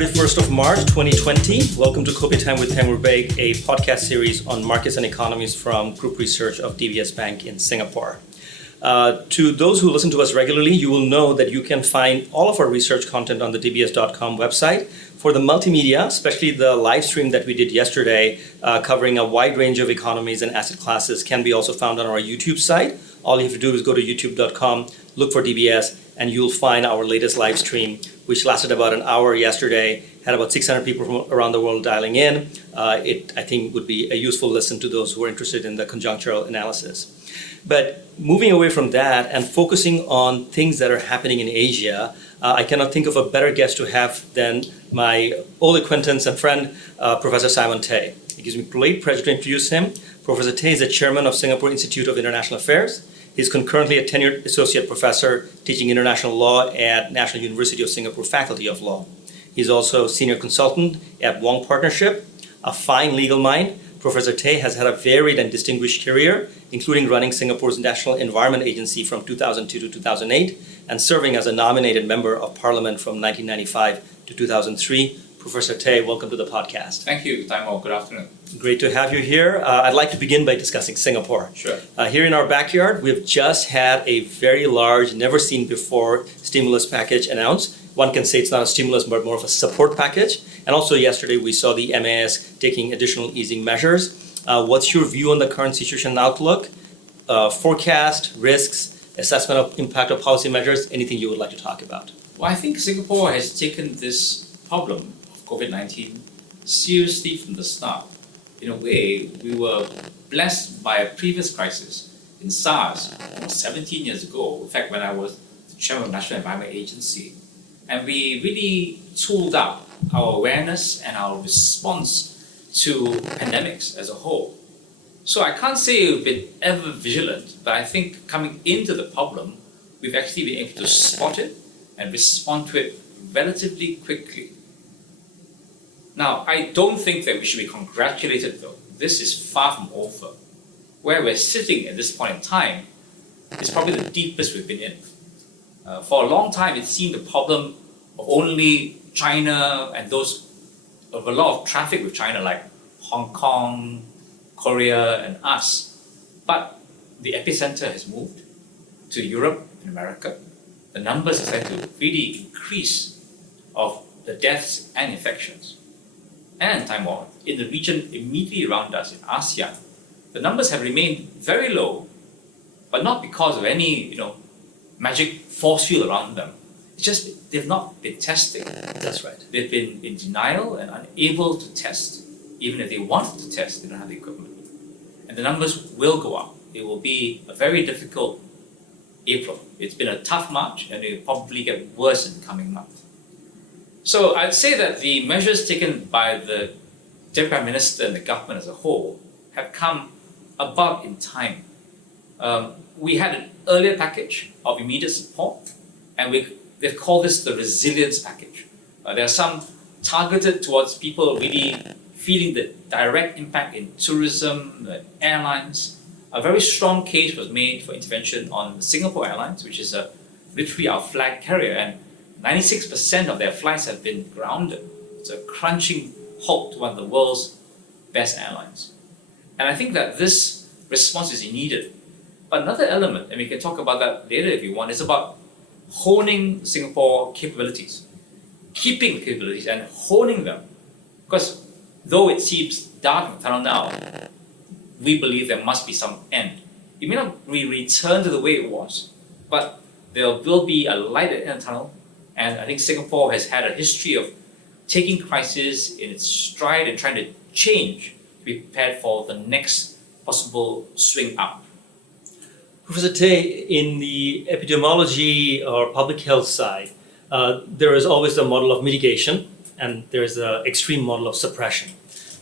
31st of March 2020. Welcome to Kopi Time with Taimur Baig, a podcast series on markets and economies from Group Research of DBS Bank in Singapore. To those who listen to us regularly, you will know that you can find all of our research content on the dbs.com website. For the multimedia, especially the live stream that we did yesterday, covering a wide range of economies and asset classes, can be also found on our YouTube site. All you have to do is go to youtube.com, look for DBS, and you'll find our latest live stream, which lasted about an hour yesterday, had about 600 people from around the world dialing in. It, I think, would be a useful listen to those who are interested in the conjunctural analysis. But moving away from that and focusing on things that are happening in Asia, I cannot think of a better guest to have than my old acquaintance and friend, Professor Simon Tay. It gives me great pleasure to introduce him. Professor Tay is the chairman of Singapore Institute of International Affairs. He's concurrently a tenured associate professor teaching international law at National University of Singapore Faculty of Law. He's also senior consultant at Wong Partnership, a fine legal mind. Professor Tay has had a varied and distinguished career, including running Singapore's National Environment Agency from 2002 to 2008 and serving as a nominated member of Parliament from 1995 to 2003. Professor Tay, welcome to the podcast. Thank you, Taimur. Good afternoon. Great to have you here. I'd like to begin by discussing Singapore. Sure. Here in our backyard, we've just had a very large, never seen before stimulus package announced. One can say it's not a stimulus, but more of a support package. And also yesterday, we saw the MAS taking additional easing measures. What's your view on the current situation and outlook? Forecast, risks, assessment of impact of policy measures, anything you would like to talk about? Well, I think Singapore has taken this problem of COVID-19 seriously from the start. In a way, we were blessed by a previous crisis in SARS almost 17 years ago, in fact, when I was the chairman of the National Environment Agency. And we really tooled up our awareness and our response to pandemics as a whole. So I can't say we've been ever vigilant, but I think coming into the problem, we've actually been able to spot it and respond to it relatively quickly. Now, I don't think that we should be congratulated though. This is far from over. Where we're sitting at this point in time is probably the deepest we've been in. For a long time, it seemed the problem of only China and those of a lot of traffic with China like Hong Kong, Korea and us. But the epicenter has moved to Europe and America. The numbers are starting to really increase of the deaths and infections. And Taimur, in the region immediately around us, in Asean, the numbers have remained very low, but not because of any, magic force field around them. It's just they've not been testing. That's right. They've been in denial and unable to test. Even if they wanted to test, they don't have the equipment. And the numbers will go up. It will be a very difficult April. It's been a tough March, and it will probably get worse in the coming month. So I'd say that the measures taken by the Deputy Prime Minister and the government as a whole have come about in time. We had an earlier package of immediate support, and they've called this the resilience package. There are some targeted towards people really feeling the direct impact in tourism, airlines. A very strong case was made for intervention on the Singapore Airlines, which is literally our flag carrier, and 96% of their flights have been grounded. It's a crunching halt to one of the world's best airlines. And I think that this response is needed. But another element, and we can talk about that later if you want, is about honing Singapore capabilities, keeping the capabilities and honing them. Because though it seems dark in the tunnel now, we believe there must be some end. It may not return to the way it was, but there will be a light at the end of the tunnel. And I think Singapore has had a history of taking crisis in its stride and trying to change to be prepared for the next possible swing up. Professor Tay, in the epidemiology or public health side, there is always the model of mitigation and there is the extreme model of suppression.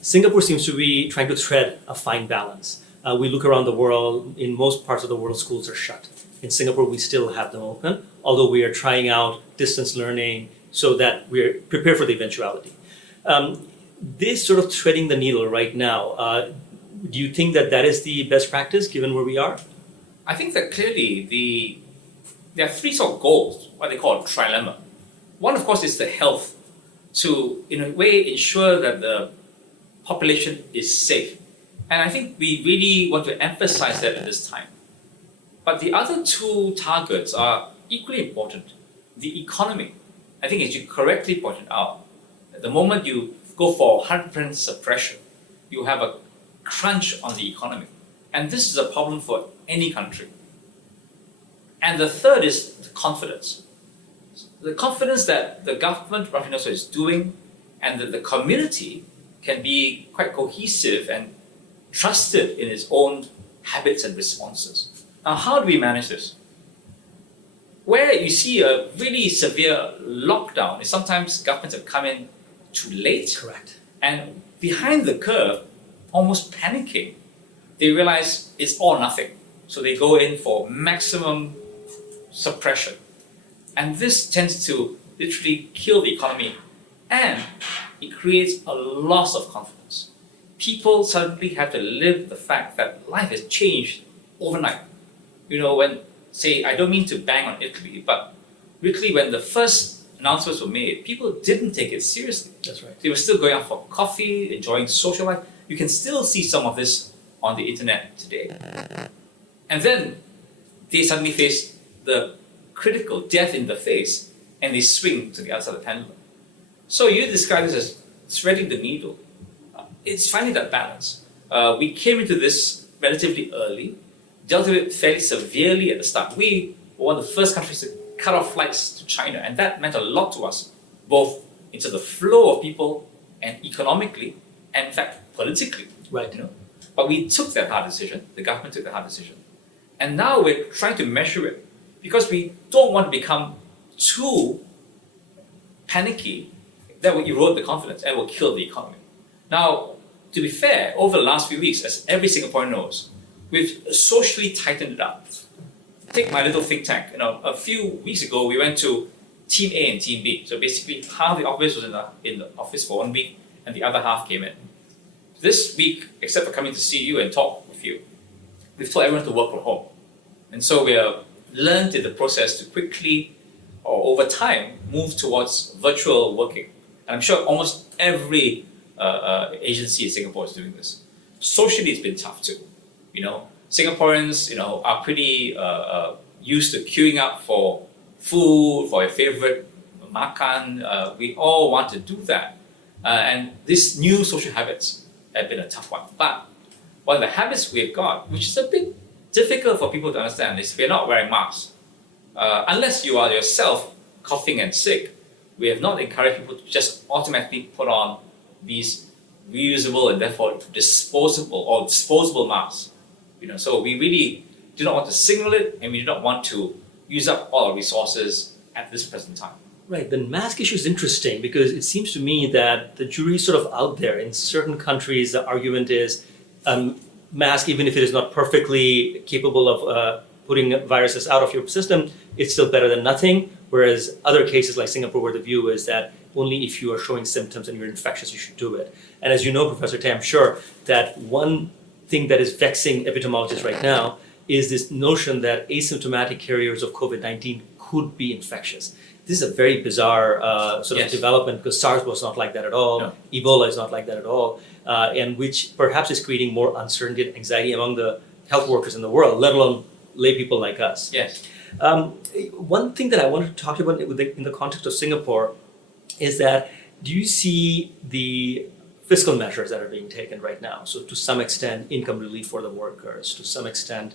Singapore seems to be trying to thread a fine balance. We look around the world, in most parts of the world, schools are shut. In Singapore, we still have them open, although we are trying out distance learning so that we're prepared for the eventuality. This sort of threading the needle right now, do you think that that is the best practice given where we are? I think that clearly there are three sort of goals, what they call a trilemma. One, of course, is the health to, in a way, ensure that the population is safe. And I think we really want to emphasize that at this time. But the other two targets are equally important. The economy, I think as you correctly pointed out, at the moment you go for 100% suppression, you have a crunch on the economy. And this is a problem for any country. And the third is the confidence. The confidence that the government, roughly knows what it's doing, and that the community can be quite cohesive and trusted in its own habits and responses. Now, how do we manage this? Where you see a really severe lockdown is sometimes governments have come in too late. Correct. And behind the curve, almost panicking, they realize it's all or nothing. So they go in for maximum suppression. And this tends to literally kill the economy, and it creates a loss of confidence. People suddenly have to live the fact that life has changed overnight. You know, when, say, I don't mean to bang on Italy, but Italy, when the first announcements were made, people didn't take it seriously. That's right. They were still going out for coffee, enjoying social life. You can still see some of this on the internet today. And then they suddenly face the critical death in the face, and they swing to the other side of the pendulum. So you describe this as threading the needle. It's finding that balance. We came into this relatively early, dealt with it fairly severely at the start. We were one of the first countries to cut off flights to China, and that meant a lot to us, both into the flow of people and economically, and in fact politically. Right. You know? But we took that hard decision. The government took that hard decision, and now we're trying to measure it, because we don't want to become too panicky that will erode the confidence and will kill the economy. Now, to be fair, over the last few weeks, as every Singaporean knows, we've socially tightened it up. Take my little think tank. You know, a few weeks ago, we went to Team A and Team B. So basically, half the office was in the office for 1 week, and the other half came in. This week, except for coming to see you and talk with you, we've told everyone to work from home. And so we have learned in the process to quickly, or over time, move towards virtual working. And I'm sure almost every agency in Singapore is doing this. Socially, it's been tough too. You know, Singaporeans, you know, are pretty used to queuing up for food, for your favorite makan. We all want to do that. And these new social habits have been a tough one. But one of the habits we've got, which is a bit difficult for people to understand, is we're not wearing masks. Unless you are yourself coughing and sick, we have not encouraged people to just automatically put on these reusable and therefore disposable masks. You know, so we really do not want to signal it, and we do not want to use up all our resources at this present time. Right, the mask issue is interesting because it seems to me that the jury is sort of out there. In certain countries, the argument is mask, even if it is not perfectly capable of putting viruses out of your system, it's still better than nothing. Whereas other cases like Singapore, where the view is that only if you are showing symptoms and you're infectious, you should do it. And as you know, Professor Tay, I'm sure that one thing that is vexing epidemiologists right now is this notion that asymptomatic carriers of COVID-19 could be infectious. This is a very bizarre sort of development, because SARS was not like that at all. No. Ebola is not like that at all. And which perhaps is creating more uncertainty and anxiety among the health workers in the world, let alone lay people like us. Yes. One thing that I wanted to talk about in the context of Singapore is that, do you see the fiscal measures that are being taken right now? So to some extent, income relief for the workers, to some extent,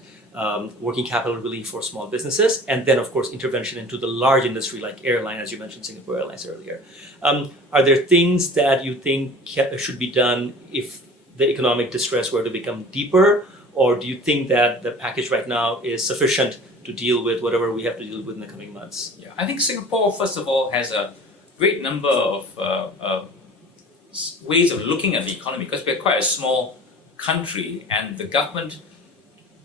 working capital relief for small businesses, and then of course intervention into the large industry like airline, as you mentioned, Singapore Airlines earlier. Are there things that you think should be done if the economic distress were to become deeper, or do you think that the package right now is sufficient to deal with whatever we have to deal with in the coming months? Yeah, I think Singapore, first of all, has a great number of ways of looking at the economy, because we're quite a small country, and the government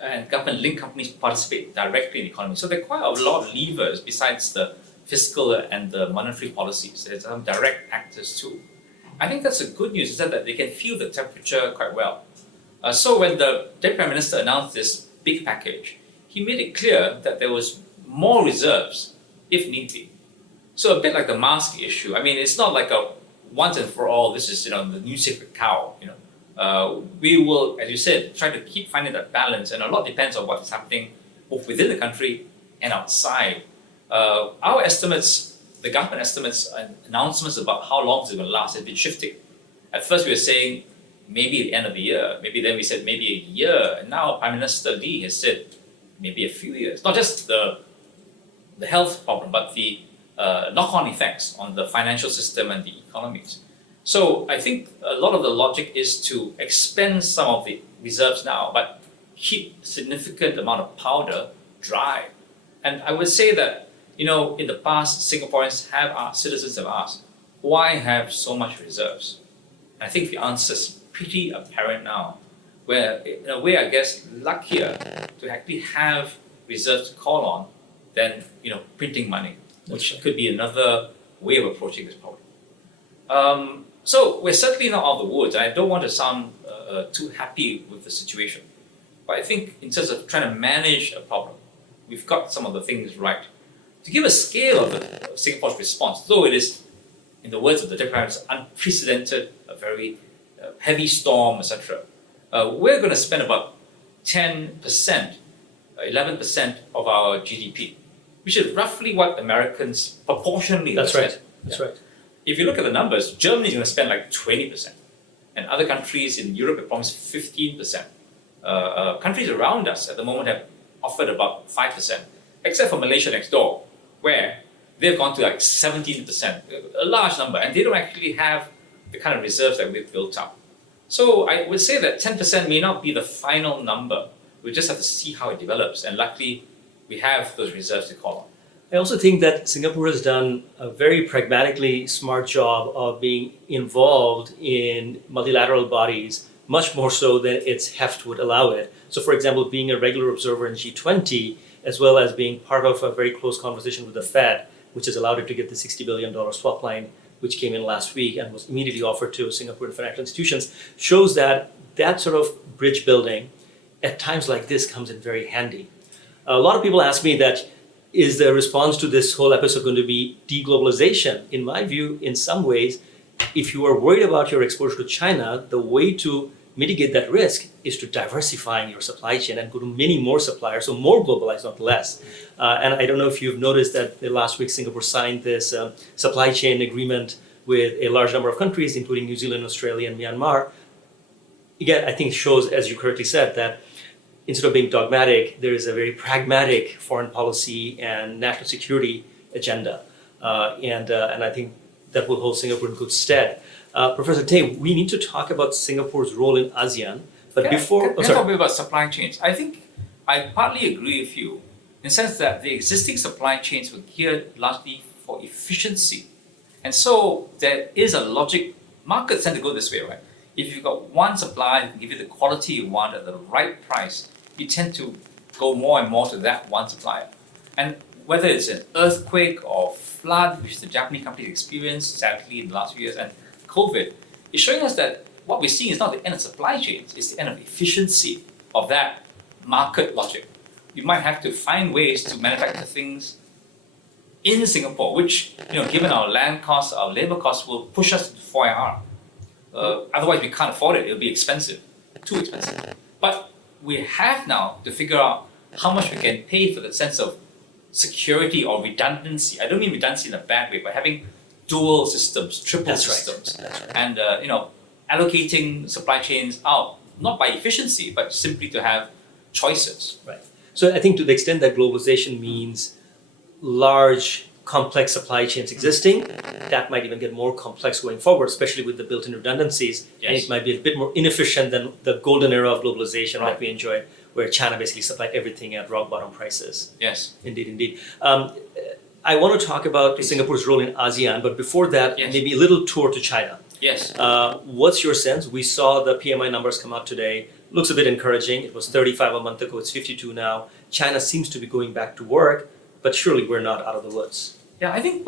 and government-linked companies participate directly in the economy. So there are quite a lot of levers besides the fiscal and the monetary policies. There's some direct actors too. I think that's the good news, is that they can feel the temperature quite well. So when the Deputy Prime Minister announced this big package, he made it clear that there was more reserves if need be. So a bit like the mask issue. I mean, it's not like a once and for all, this is the new sacred cow. We will, as you said, try to keep finding that balance, and a lot depends on what is happening both within the country and outside. Our estimates, the government estimates and announcements about how long it's going to last have been shifting. At first we were saying maybe the end of the year, maybe then we said maybe a year, and now Prime Minister Lee has said maybe a few years. Not just the health problem, but the knock-on effects on the financial system and the economies. So I think a lot of the logic is to expend some of the reserves now, but keep significant amount of powder dry. And I would say that, in the past, Singaporeans citizens have asked, why have so much reserves? I think the answer is pretty apparent now, where in a way, I guess, luckier to actually have reserves to call on than, printing money, which could be another way of approaching this problem. So we're certainly not out of the woods. I don't want to sound too happy with the situation. But I think in terms of trying to manage a problem, we've got some of the things right. To give a scale of Singapore's response, though it is, in the words of the Deputy unprecedented, a very heavy storm, etc., we're going to spend about 10%, 11% of our GDP, which is roughly what Americans proportionally That's spend. right. That's right. If you look at the numbers, Germany is going to spend like 20%, and other countries in Europe have promised 15%. Countries around us at the moment have offered about 5%, except for Malaysia next door, where they've gone to like 17%, a large number, and they don't actually have the kind of reserves that we've built up. So I would say that 10% may not be the final number. We just have to see how it develops, and luckily we have those reserves to call on. I also think that Singapore has done a very pragmatically smart job of being involved in multilateral bodies, much more so than its heft would allow it. So for example, being a regular observer in G20, as well as being part of a very close conversation with the Fed, which has allowed it to get the $60 billion swap line, which came in last week and was immediately offered to Singaporean financial institutions, shows that that sort of bridge building at times like this comes in very handy. A lot of people ask me that, is the response to this whole episode going to be deglobalization? In my view, in some ways, if you are worried about your exposure to China, the way to mitigate that risk is to diversifying your supply chain and go to many more suppliers, so more globalized, not less. And I don't know if you've noticed that last week Singapore signed this supply chain agreement with a large number of countries, including New Zealand, Australia, and Myanmar. Again, I think it shows, as you correctly said, that instead of being dogmatic, there is a very pragmatic foreign policy and national security agenda. And I think that will hold Singapore in good stead. Professor Tay, we need to talk about Singapore's role in ASEAN. But Can before... I talk a bit about supply chains? I think I partly agree with you in the sense that the existing supply chains were geared largely for efficiency. And so there is a logic, markets tend to go this way, right? If you've got one supplier who can give you the quality you want at the right price, you tend to go more and more to that one supplier. And whether it's an earthquake or flood, which the Japanese companies experienced sadly in the last few years, and COVID, is showing us that what we're seeing is not the end of supply chains, it's the end of efficiency of that market logic. You might have to find ways to manufacture things in Singapore, which, given our land costs, our labor costs, will push us to 4IR. Otherwise, we can't afford it. It'll be expensive, too expensive. But we have now to figure out how much we can pay for the sense of security or redundancy. I don't mean redundancy in a bad way, but having dual systems, triple systems, and allocating supply chains out, not by efficiency, but simply to have choices. Right. So I think to the extent that globalization means large, complex supply chains existing, that might even get more complex going forward, especially with the built-in redundancies. Yes. And it might be a bit more inefficient than the golden era of globalization that we enjoyed, where China basically supplied everything at rock bottom prices. Yes. Indeed. I want to talk about Singapore's role in ASEAN, but before that, maybe a little tour to China. Yes. What's your sense? We saw the PMI numbers come out today. Looks a bit encouraging. It was 35 a month ago. It's 52 now. China seems to be going back to work, but surely we're not out of the woods. Yeah, I think,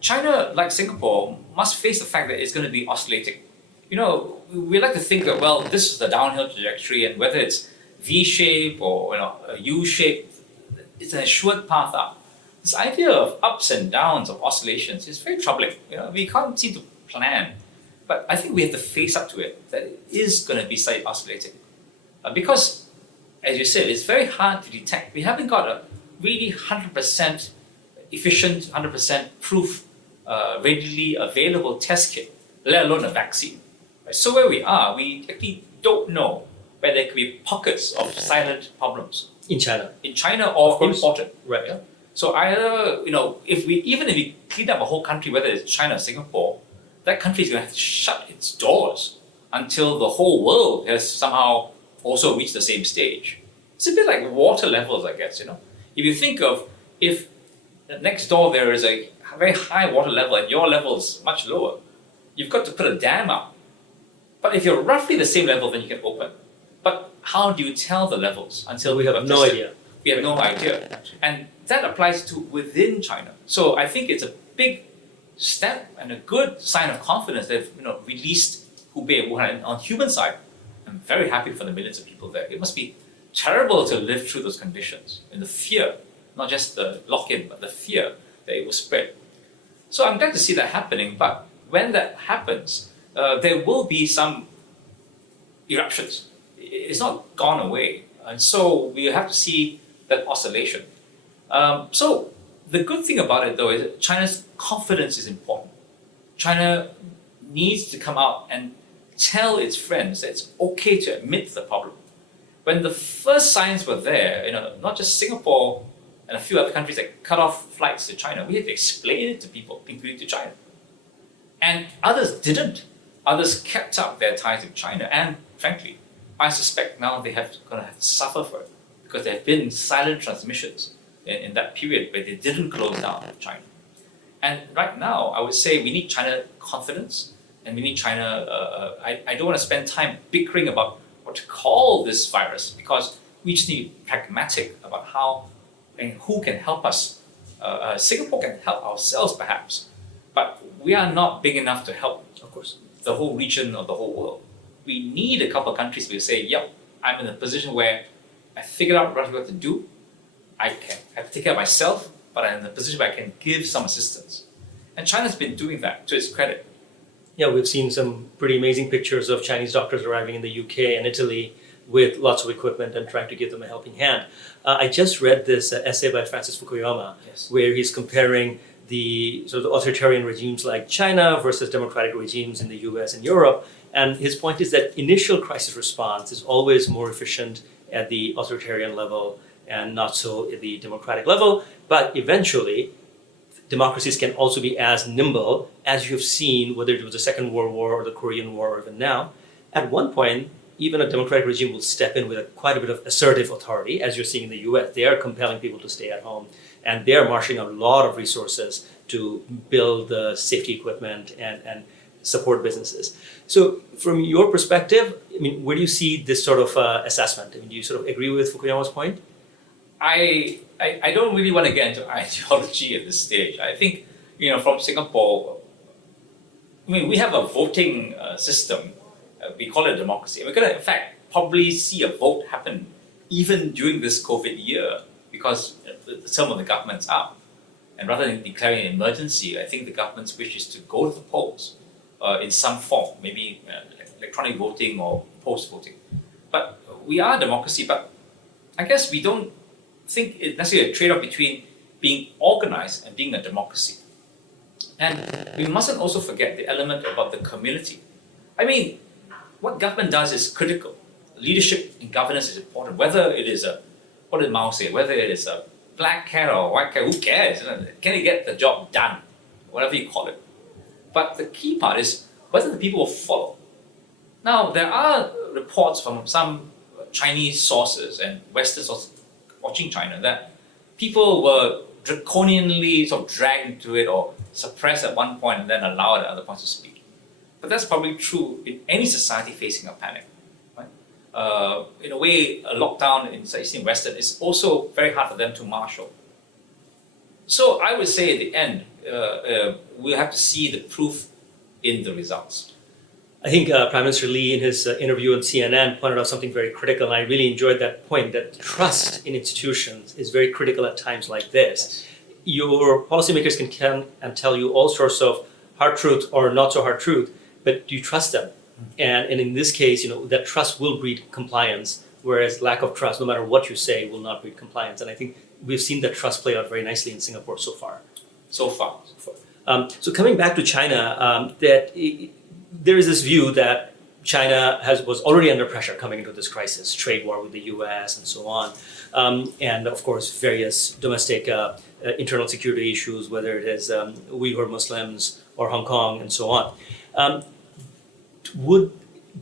China, like Singapore, must face the fact that it's going to be oscillating. We like to think that, this is the downhill trajectory, and whether it's V-shape or a U-shape, it's an assured path up. This idea of ups and downs, of oscillations, is very troubling. We can't seem to plan. But I think we have to face up to it, that it is going to be slightly oscillating. Because, as you said, it's very hard to detect. We haven't got a really 100% efficient, 100% proof, readily available test kit, let alone a vaccine. Right? So where we are, we actually don't know where there could be pockets of silent problems. In China. In China or imported. Right. Yeah? So either, if we clean up a whole country, whether it's China or Singapore, that country is going to have to shut its doors until the whole world has somehow also reached the same stage. It's a bit like water levels, I guess, If you think of, if next door there is a very high water level and your level is much lower, you've got to put a dam up. But if you're roughly the same level, then you can open. But how do you tell the levels until we have no idea? We have no idea. And that applies to within China. So I think it's a big step and a good sign of confidence they've released Hubei and Wuhan. And on human side, I'm very happy for the millions of people there. It must be terrible to live through those conditions and the fear, not just the lock-in, but the fear that it will spread. So I'm glad to see that happening, but when that happens, there will be some eruptions. It's not gone away. And so we have to see that oscillation. So the good thing about it, though, is that China's confidence is important. China needs to come out and tell its friends that it's okay to admit the problem. When the first signs were there, not just Singapore and a few other countries that cut off flights to China, we had to explain it to people, including to China. And others didn't. Others kept up their ties with China, and frankly, I suspect now they going to have to suffer for it because there have been silent transmissions in that period where they didn't close down China. And right now, I would say we need China confidence, and we need China. I don't want to spend time bickering about what to call this virus because we just need to be pragmatic about how and who can help us. Singapore can help ourselves perhaps, but we are not big enough to help, of course, the whole region or the whole world. We need a couple of countries who say, yep, I'm in a position where I figured out roughly what to do. I have to take care of myself, but I'm in a position where I can give some assistance. And China's been doing that to its credit. Yeah, we've seen some pretty amazing pictures of Chinese doctors arriving in the UK and Italy with lots of equipment and trying to give them a helping hand. I just read this essay by Francis Fukuyama, Yes. where he's comparing the sort of authoritarian regimes like China versus democratic regimes in the US and Europe. And his point is that initial crisis response is always more efficient at the authoritarian level and not so at the democratic level. But eventually, democracies can also be as nimble as you've seen, whether it was the Second World War or the Korean War or even now. At one point, even a democratic regime will step in with quite a bit of assertive authority, as you're seeing in the US. They are compelling people to stay at home, and they are marshalling a lot of resources to build the safety equipment and support businesses. So from your perspective, where do you see this sort of assessment? Do you sort of agree with Fukuyama's point? I don't really want to get into ideology at this stage. I think, from Singapore, we have a voting system. We call it a democracy. We're going to, in fact, probably see a vote happen even during this COVID year because the term of the government's up. And rather than declaring an emergency, I think the government's wish is to go to the polls in some form, maybe electronic voting or post-voting. But we are a democracy, but I guess we don't think it's necessarily a trade-off between being organized and being a democracy. And we mustn't also forget the element about the community. What government does is critical. Leadership in governance is important. Whether it is what did Mao say? Whether it is a black cat or a white cat, who cares? Can you get the job done? Whatever you call it. But the key part is whether the people will follow. Now, there are reports from some Chinese sources and Western sources watching China that people were draconianly sort of dragged into it or suppressed at one point and then allowed at other points to speak. But that's probably true in any society facing a panic. Right? In a way, a lockdown in Western is also very hard for them to marshal. So I would say at the end, we'll have to see the proof in the results. I think Prime Minister Lee, in his interview on CNN, pointed out something very critical, and I really enjoyed that point, that trust in institutions is very critical at times like this. Your policymakers can and tell you all sorts of hard truth or not so hard truth, but do you trust them? And in this case, that trust will breed compliance, whereas lack of trust, no matter what you say, will not breed compliance. And I think we've seen that trust play out very nicely in Singapore so far. So far. So coming back to China, there is this view that China was already under pressure coming into this crisis, trade war with the US and so on. And of course, various domestic internal security issues, whether it is Uyghur Muslims or Hong Kong and so on. Would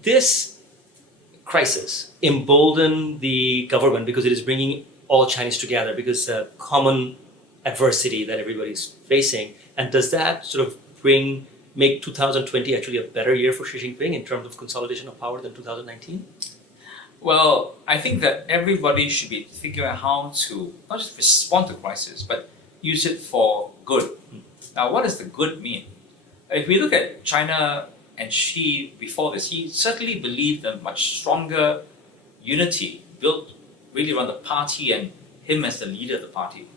this crisis embolden the government because it is bringing all Chinese together, because common adversity that everybody's facing? And does that sort of make 2020 actually a better year for Xi Jinping in terms of consolidation of power than 2019? Well, I think that everybody should be figuring out how to not just respond to crisis, but use it for good. Now, what does the good mean? If we look at China and Xi before this, he certainly believed in much stronger unity built really around the party and him as the leader of the party.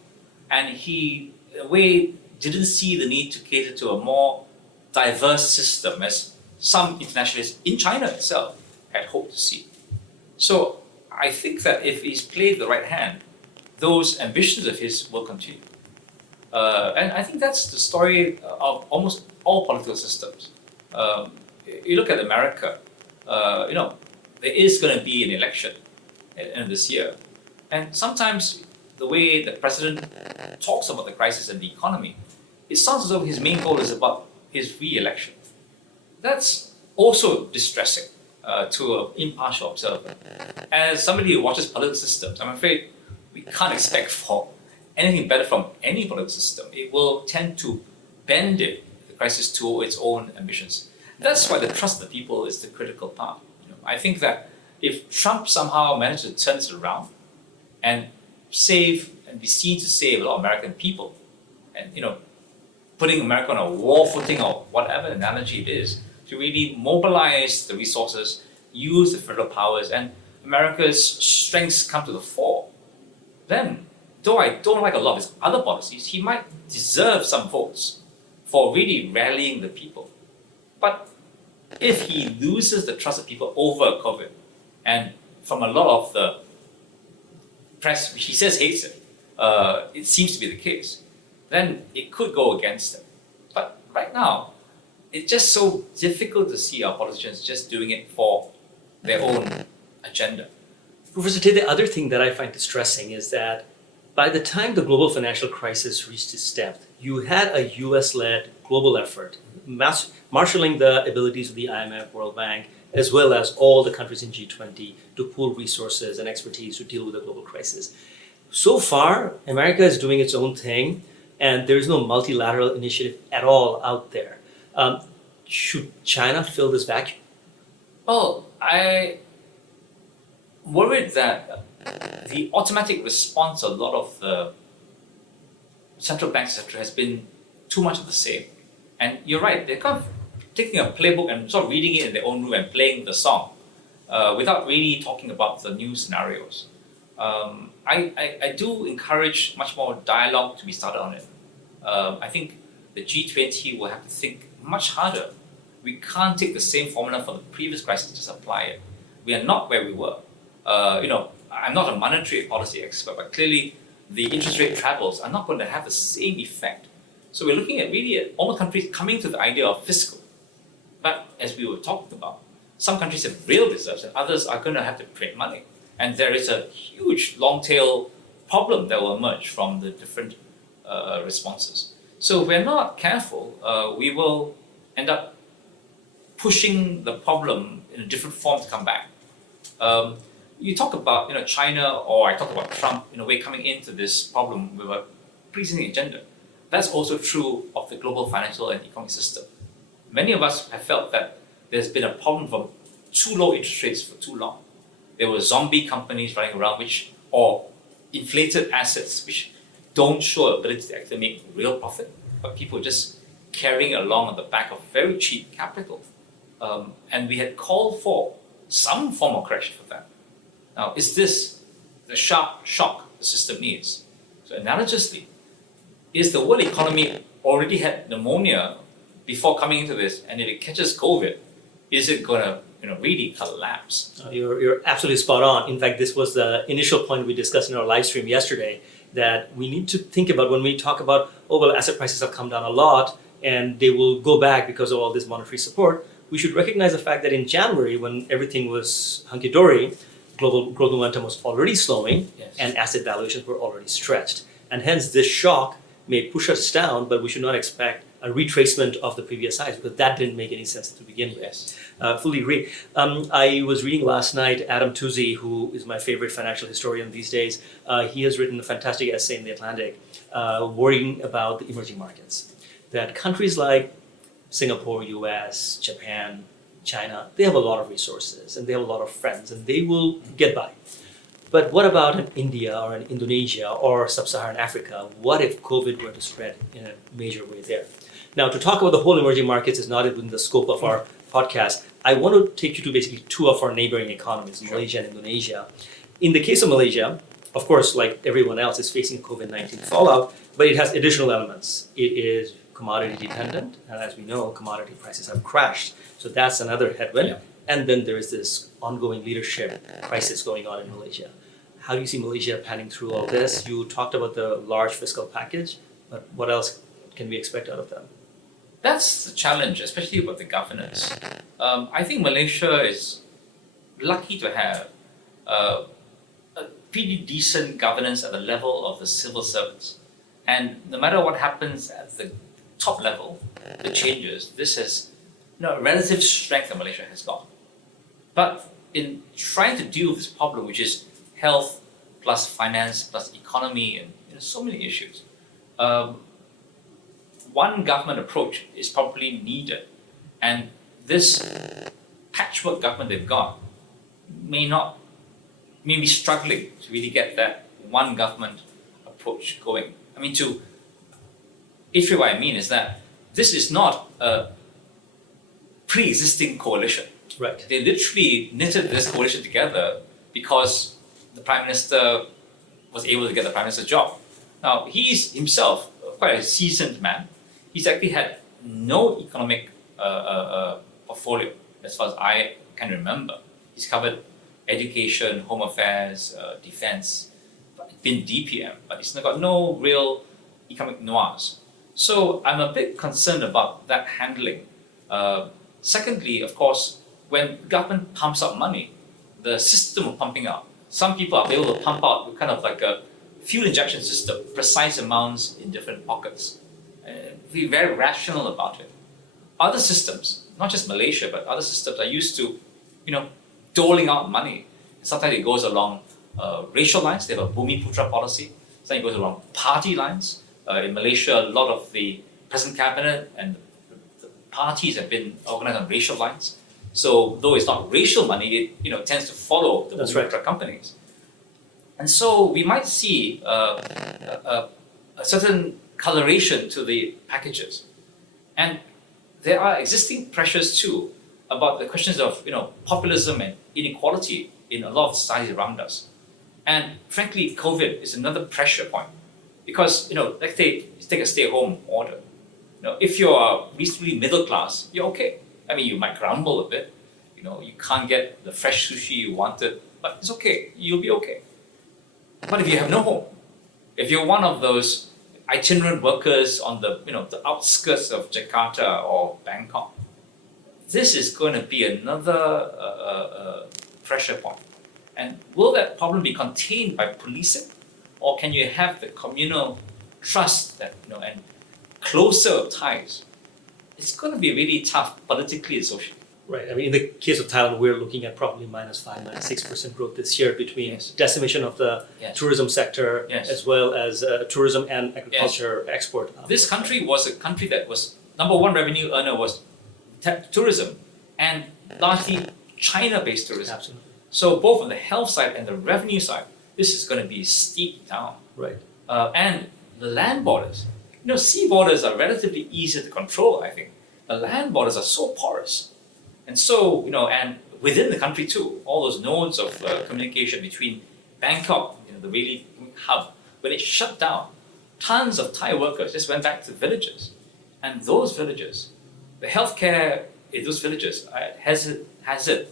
And he, in a way, didn't see the need to cater to a more diverse system as some internationalists in China itself had hoped to see. So I think that if he's played the right hand, those ambitions of his will continue. And I think that's the story of almost all political systems. You look at America, there is going to be an election at the end of this year. And sometimes the way the president talks about the crisis and the economy, it sounds as though his main goal is about his re-election. That's also distressing to an impartial observer. As somebody who watches political systems, I'm afraid we can't expect for anything better from any political system. It will tend to bend the crisis to its own ambitions. That's why the trust of the people is the critical part. I think that if Trump somehow managed to turn this around and save and be seen to save a lot of American people, and putting America on a war footing or whatever analogy it is, to really mobilize the resources, use the federal powers, and America's strengths come to the fore, then, though I don't like a lot of his other policies, he might deserve some votes for really rallying the people. But if he loses the trust of people over COVID, and from a lot of the press, which he says hates it, it seems to be the case, then it could go against him. But right now, it's just so difficult to see our politicians just doing it for their own agenda. Professor Tay, the other thing that I find distressing is that by the time the global financial crisis reached its depth, you had a US-led global effort, marshalling the abilities of the IMF, World Bank, as well as all the countries in G20 to pool resources and expertise to deal with the global crisis. So far, America is doing its own thing, and there is no multilateral initiative at all out there. Should China fill this vacuum? Well, I worried that the automatic response of a lot of the central banks, etc., has been too much of the same. And you're right, they're kind of taking a playbook and sort of reading it in their own room and playing the song without really talking about the new scenarios. I do encourage much more dialogue to be started on it. I think the G20 will have to think much harder. We can't take the same formula for the previous crisis and just apply it. We are not where we were. I'm not a monetary policy expert, but clearly the interest rate travels are not going to have the same effect. So we're looking at really at all countries coming to the idea of fiscal. But as we were talking about, some countries have real reserves and others are going to have to print money. And there is a huge long tail problem that will emerge from the different responses. So if we're not careful, we will end up pushing the problem in a different form to come back. You talk about China, or I talk about Trump in a way coming into this problem with a pleasing agenda. That's also true of the global financial and economic system. Many of us have felt that there's been a problem from too low interest rates for too long. There were zombie companies running around or inflated assets which don't show ability to actually make real profit, but people just carrying along on the back of very cheap capital. And we had called for some form of correction for that. Now, is this the sharp shock the system needs? So analogously, is the world economy already had pneumonia before coming into this, and if it catches COVID, is it going to really collapse? You're absolutely spot on. In fact, this was the initial point we discussed in our live stream yesterday, that we need to think about when we talk about, oh, well, asset prices have come down a lot and they will go back because of all this monetary support. We should recognize the fact that in January, when everything was hunky-dory, global growth momentum was already slowing, Yes. and asset valuations were already stretched. And hence, this shock may push us down, but we should not expect a retracement of the previous highs, because that didn't make any sense to begin with. Yes. Fully agree. I was reading last night Adam Toozy, who is my favorite financial historian these days. He has written a fantastic essay in The Atlantic, worrying about the emerging markets. That countries like Singapore, US, Japan, China, they have a lot of resources and they have a lot of friends and they will get by. But what about in India or in Indonesia or sub-Saharan Africa? What if COVID were to spread in a major way there? Now, to talk about the whole emerging markets is not within the scope of our podcast. I want to take you to basically two of our neighboring economies, Malaysia and Indonesia. In the case of Malaysia, of course, like everyone else, is facing COVID-19 fallout, but it has additional elements. It is commodity dependent, and as we know, commodity prices have crashed. So that's another headwind. Yeah. And then there is this ongoing leadership crisis going on in Malaysia. How do you see Malaysia panning through all this? You talked about the large fiscal package, but what else can we expect out of them? That's the challenge, especially with the governance. I think Malaysia is lucky to have a pretty decent governance at the level of the civil servants. And no matter what happens at the top level, the changes, this is relative strength that Malaysia has got. But in trying to deal with this problem, which is health plus finance plus economy and so many issues, one government approach is probably needed. And this patchwork government they've got may be struggling to really get that one government approach going. I mean, to illustrate what I mean is that this is not a pre-existing coalition. Right. They literally knitted this coalition together because the Prime Minister was able to get the Prime Minister's job. Now, he's himself quite a seasoned man. He's actually had no economic portfolio as far as I can remember. He's covered education, home affairs, defense, been DPM, but he's got no real economic noirs. So I'm a bit concerned about that handling. Secondly, of course, when government pumps out money, the system of pumping out, some people are able to pump out with kind of like a fuel injection system, precise amounts in different pockets. Be very rational about it. Other systems, not just Malaysia, but other systems are used to, doling out money. Sometimes it goes along racial lines. They have a Bumi Putra policy. Sometimes it goes along party lines. In Malaysia, a lot of the present cabinet and the parties have been organized on racial lines. So though it's not racial money, it tends to follow the Bumi Putra companies. And so we might see a certain coloration to the packages. And there are existing pressures too about the questions of populism and inequality in a lot of societies around us. And frankly, COVID is another pressure point. Because, let's take a stay-at-home order. If you're reasonably middle class, you're okay. I mean, you might grumble a bit. You can't get the fresh sushi you wanted, but it's okay. You'll be okay. But if you have no home, if you're one of those itinerant workers on the the outskirts of Jakarta or Bangkok, this is going to be another pressure point. And will that problem be contained by policing, or can you have the communal trust that and closer ties? It's going to be really tough politically and socially. Right. I mean, in the case of Thailand, we're looking at probably -5%, -6% growth this year between Yes. decimation of the Yes. tourism sector Yes. as well as tourism and agriculture export. This country was a country that was number one revenue earner was tourism, and largely China-based tourism. Absolutely. So both on the health side and the revenue side, this is going to be steep down. Right. And the land borders, sea borders are relatively easy to control, I think. The land borders are so porous. And so, and within the country too, all those nodes of communication between Bangkok, the really hub, when it shut down, tons of Thai workers just went back to villages. And those villages the healthcare in those villages, I hazard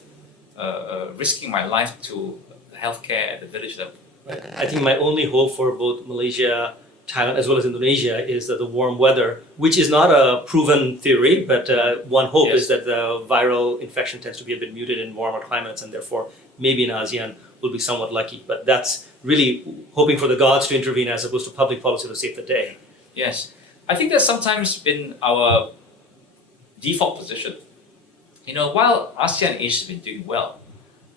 risking my life to healthcare at the village level. Right. I think my only hope for both Malaysia, Thailand, as well as Indonesia is that the warm weather, which is not a proven theory, but one hope Yes. is that the viral infection tends to be a bit muted in warmer climates, and therefore maybe in ASEAN we'll be somewhat lucky. But that's really hoping for the gods to intervene as opposed to public policy to save the day. Yes, I think that's sometimes been our default position. While ASEAN Asia has been doing well,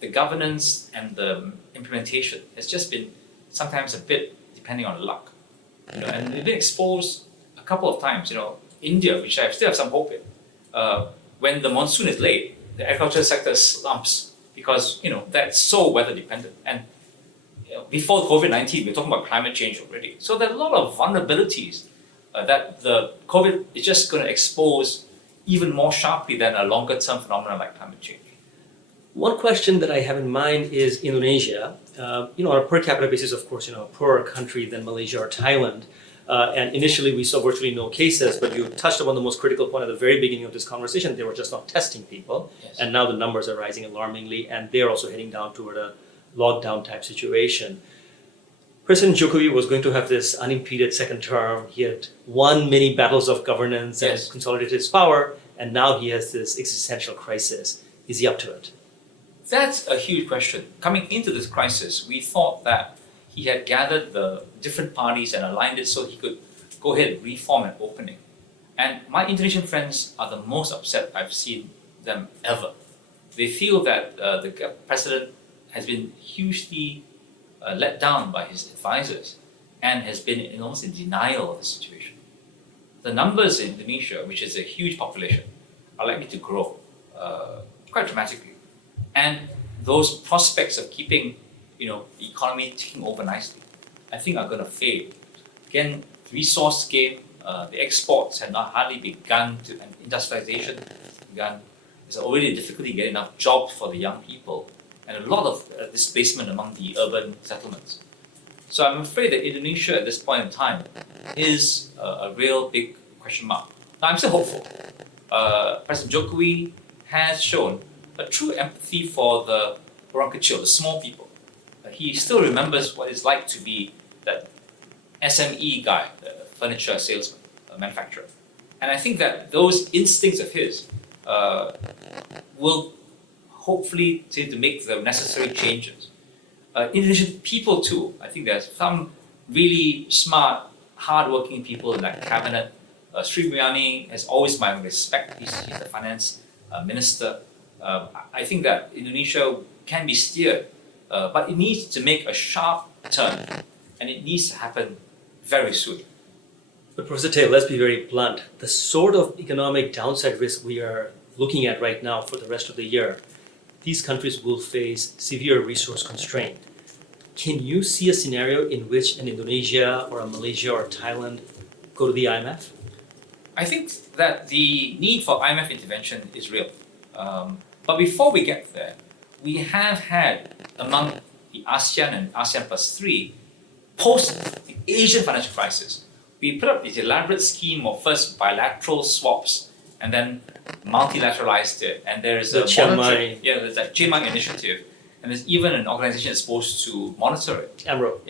the governance and the implementation has just been sometimes a bit depending on luck. And we've been exposed a couple of times. India, which I still have some hope in, when the monsoon is late, the agricultural sector slumps because that's so weather dependent. And before COVID-19, we're talking about climate change already. So there are a lot of vulnerabilities that the COVID is just going to expose even more sharply than a longer term phenomenon like climate change. One question that I have in mind is Indonesia. On a per capita basis, of course, a poorer country than Malaysia or Thailand. And initially, we saw virtually no cases, but you touched upon the most critical point at the very beginning of this conversation. They were just not testing people. Yes. And now the numbers are rising alarmingly, and they're also heading down toward a lockdown type situation. President Jokowi was going to have this unimpeded second term. He had won many battles of governance and Yes. consolidated his power, and now he has this existential crisis. Is he up to it? That's a huge question. Coming into this crisis, we thought that he had gathered the different parties and aligned it so he could go ahead and reform an opening. And my Indonesian friends are the most upset I've seen them ever. They feel that the president has been hugely let down by his advisors and has been almost in denial of the situation. The numbers in Indonesia, which is a huge population, are likely to grow quite dramatically. And those prospects of keeping, the economy ticking over nicely, I think are going to fade. Again, resource game, the exports have not hardly begun to, and industrialization has begun. There's already a difficulty getting enough jobs for the young people, and a lot of displacement among the urban settlements. So I'm afraid that Indonesia at this point in time is a real big question mark. Now I'm still hopeful. President Jokowi has shown a true empathy for the orang kecil, the small people. He still remembers what it's like to be that SME guy, the furniture salesman, manufacturer. And I think that those instincts of his will hopefully seem to make the necessary changes. Indonesian people too, I think there's some really smart, hardworking people in that cabinet. Sri Mulyani has always my respect. He's the finance minister. I think that Indonesia can be steered, but it needs to make a sharp turn, and it needs to happen very soon. But Professor Tay, let's be very blunt. The sort of economic downside risk we are looking at right now for the rest of the year, these countries will face severe resource constraint. Can you see a scenario in which an Indonesia or a Malaysia or Thailand go to the IMF? I think that the need for IMF intervention is real. But before we get there, we have had among the ASEAN and ASEAN plus 3, post the Asian financial crisis, we put up this elaborate scheme of first bilateral swaps and then multilateralized it. And there is there's that Chiang Mai initiative, and there's even an organization that's supposed to monitor it. AMRO.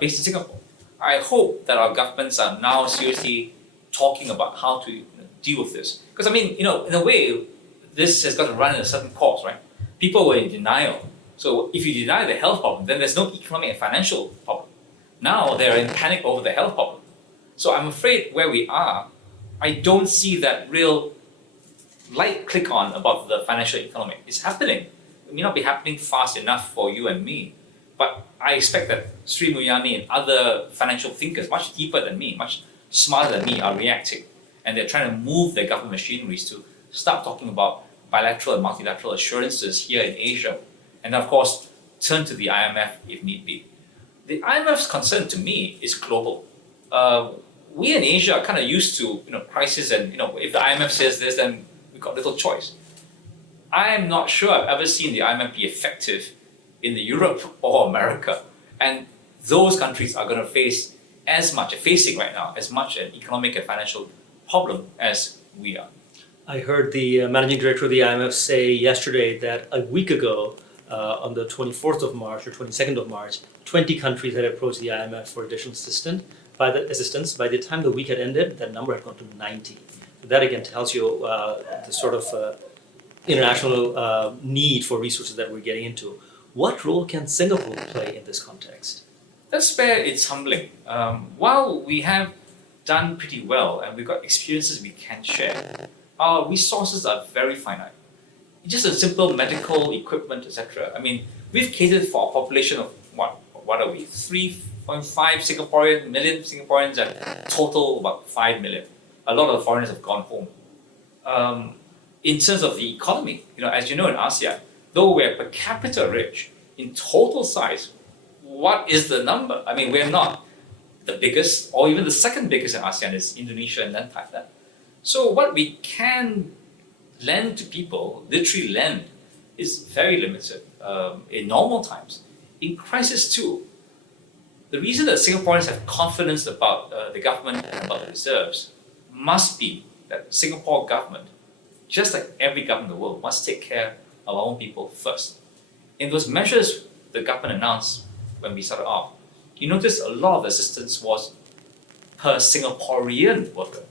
Based in Singapore. I hope that our governments are now seriously talking about how to deal with this. Because in a way, this has got to run in a certain course, right? People were in denial. So if you deny the health problem, then there's no economic and financial problem. Now they're in panic over the health problem. So I'm afraid where we are, I don't see that real light click on about the financial economy. It's happening. It may not be happening fast enough for you and me, but I expect that Sri Mulyani and other financial thinkers, much deeper than me, much smarter than me, are reacting. And they're trying to move their government machineries to start talking about bilateral and multilateral assurances here in Asia. And of course, turn to the IMF if need be. The IMF's concern to me is global. We in Asia are kind of used to crisis, and if the IMF says this, then we've got little choice. I am not sure I've ever seen the IMF be effective in the Europe or America. And those countries are going to face facing right now as much an economic and financial problem as we are. I heard the managing director of the IMF say yesterday that a week ago, on the 24th of March or 22nd of March, 20 countries had approached the IMF for additional assistance. By the time the week had ended, that number had gone to 90. So that again tells you the sort of international need for resources that we're getting into. What role can Singapore play in this context? That's where it's humbling. While we have done pretty well and we've got experiences we can share, our resources are very finite. Just a simple medical equipment, etc. I mean, we've catered for a population of what are we? 3.5 million Singaporeans, and total about 5 million. A lot of foreigners have gone home. In terms of the economy, as you know, in ASEAN, though we're per capita rich, in total size, what is the number? I mean, we're not the biggest, or even the second biggest in ASEAN is Indonesia and then Thailand. So what we can lend to people, literally lend, is very limited in normal times. In crisis too, the reason that Singaporeans have confidence about the government and about the reserves must be that Singapore government, just like every government in the world, must take care of our own people first. In those measures the government announced when we started off, you notice a lot of the assistance was per Singaporean worker.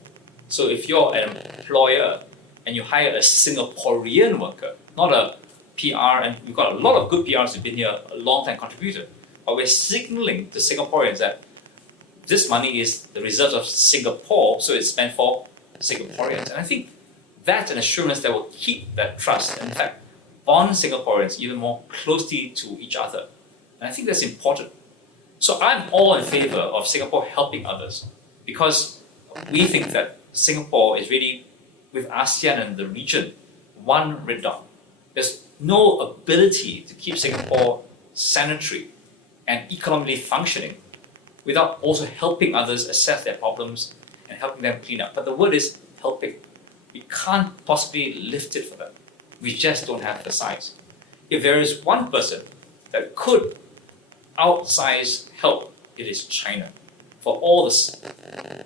So if you're an employer and you hire a Singaporean worker, not a PR, and we've got a lot of good PRs who've been here a long time contributed, but we're signaling to Singaporeans that this money is the reserves of Singapore, so it's meant for Singaporeans. And I think that's an assurance that will keep that trust and in fact bond Singaporeans even more closely to each other. And I think that's important. So I'm all in favor of Singapore helping others because we think that Singapore is really, with ASEAN and the region, one red dot. There's no ability to keep Singapore sanitary and economically functioning without also helping others assess their problems and helping them clean up. But the word is helping. We can't possibly lift it for them. We just don't have the size. If there is one person that could outsize help, it is China. For all the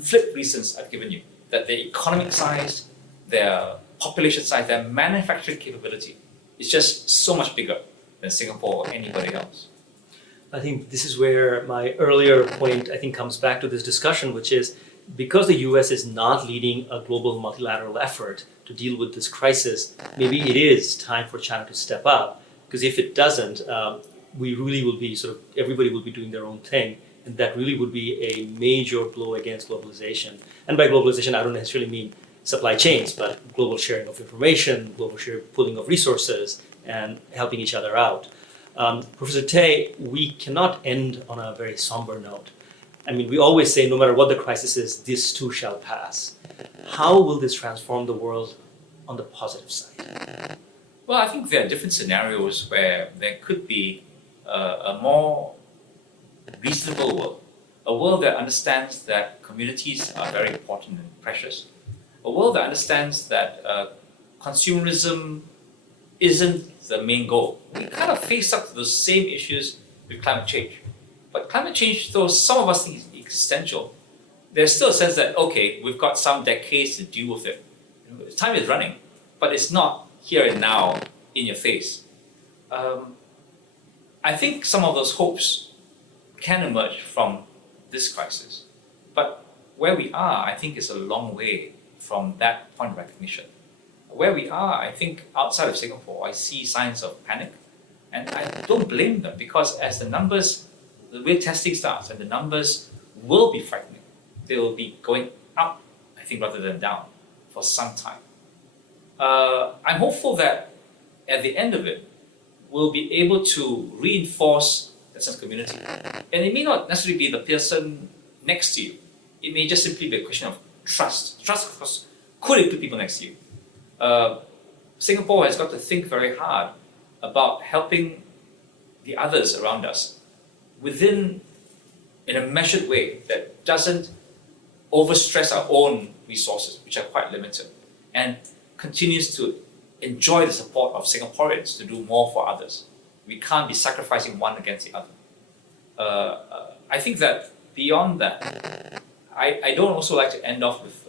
flip reasons I've given you, that their economic size, their population size, their manufacturing capability is just so much bigger than Singapore or anybody else. I think this is where my earlier point, I think, comes back to this discussion, which is because the US is not leading a global multilateral effort to deal with this crisis, maybe it is time for China to step up. Because if it doesn't, we really will be everybody will be doing their own thing. And that really would be a major blow against globalization. And by globalization, I don't necessarily mean supply chains, but global sharing of information, global pooling of resources, and helping each other out. Professor Tay, we cannot end on a very somber note. I mean, we always say no matter what the crisis is, this too shall pass. How will this transform the world on the positive side? Well, I think there are different scenarios where there could be a more reasonable world. A world that understands that communities are very important and precious. A world that understands that consumerism isn't the main goal. We kind of face up to those same issues with climate change. But climate change, though some of us think is existential, there's still a sense that, okay, we've got some decades to deal with it. Time is running, but it's not here and now in your face. I think some of those hopes can emerge from this crisis. But where we are, I think, is a long way from that point of recognition. Where we are, I think, outside of Singapore, I see signs of panic. And I don't blame them because as the way testing starts and the numbers will be frightening, they will be going up, I think, rather than down for some time. I'm hopeful that at the end of it, we'll be able to reinforce that sense of community. And it may not necessarily be the person next to you. It may just simply be a question of trust. Trust, of course, could include people next to you. Singapore has got to think very hard about helping the others around us in a measured way that doesn't overstress our own resources, which are quite limited, and continues to enjoy the support of Singaporeans to do more for others. We can't be sacrificing one against the other. I think that beyond that, I don't also like to end off with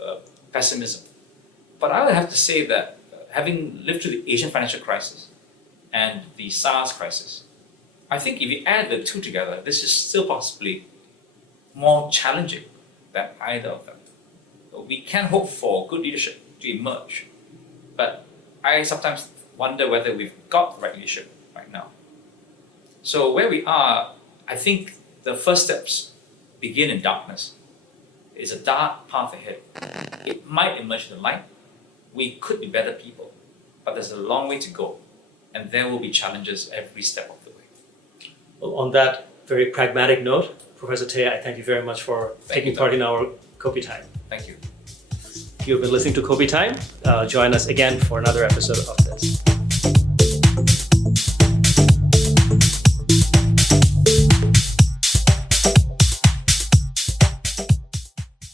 pessimism. But I would have to say that having lived through the Asian financial crisis and the SARS crisis, I think if you add the two together, this is still possibly more challenging than either of them. We can hope for good leadership to emerge, but I sometimes wonder whether we've got the right leadership right now. So where we are, I think the first steps begin in darkness. It's a dark path ahead. It might emerge in the light. We could be better people, but there's a long way to go, and there will be challenges every step of the way. Well, on that very pragmatic note, Professor Tay, I thank you very much for taking part in our Kopi Time. Thank you. You've been listening to Kopi Time. Join us again for another episode of this.